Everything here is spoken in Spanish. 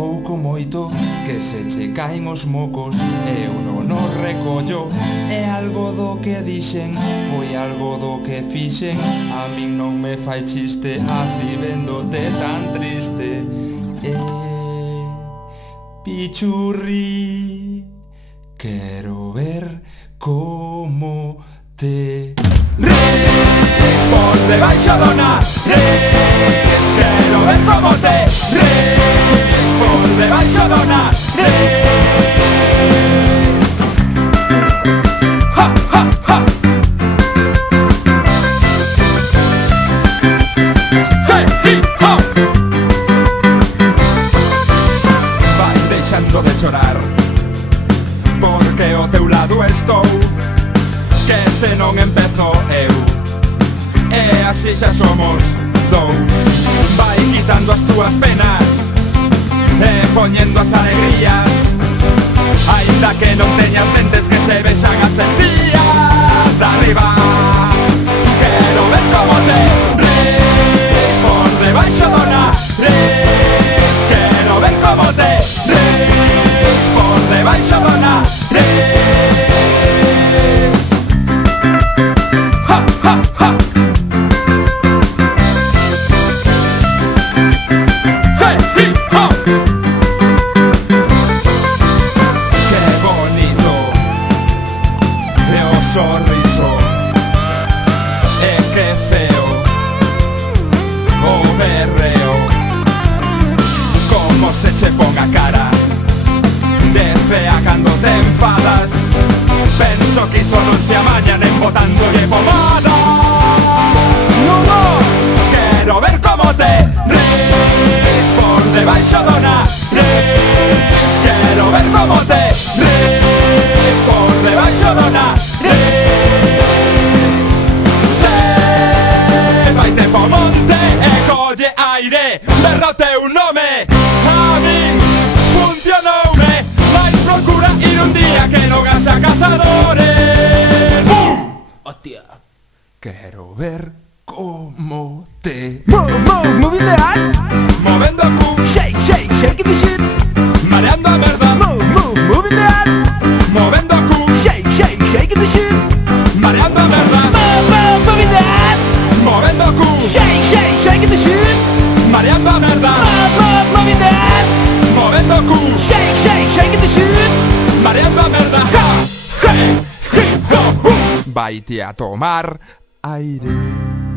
pouco moito que se che caen os mocos e eu non o recollo. É algo do que dixen, foi algo do que fixen. A min non me fai chiste así vendote tan triste. Pichurri, quero ver como te ris por debaixo do nariz. Quero ver como te ris por debaixo do nariz. Ha, ha, ha. Hey, hip, hop. Vai deixando de chorar, porque ao teu lado estou, que se non empezo eu, e así xa somos dous. Vai quitando as túas penas e poñendo as alegrías, aínda que non teñas dentes que se vexan as encías de arriba. Quero ver como te ris por debaixo do nariz. Quero ver como te ris por debaixo do nariz. Sorriso, e que feo o berreo, como se che ponga cara de fea cando te enfadas. Penso que iso non se amaña nen botándolle pomada. No, no, quero ver como te ris por debaixo do nariz. Quero ver como te ris por debaixo do nariz. Berro teu nome, a min funcionoume, mais procura ir un día que non haxa cazadores. Hostia, quero ver como te Moving the ass, movendo cu, shake, shake, shaking the shit. mareando a merda. Moving the ass, Movendo cu, shake, shake, shaking the shit. mareando a merda. Moving the ass, Movendo cu, shake, shake, shaking the shit. mareando a merda. Moving the ass, Movendo cu, shake, shake, shaking the shit. mareando a merda. Ha, hey, hip, hop, vaite a tomar aire.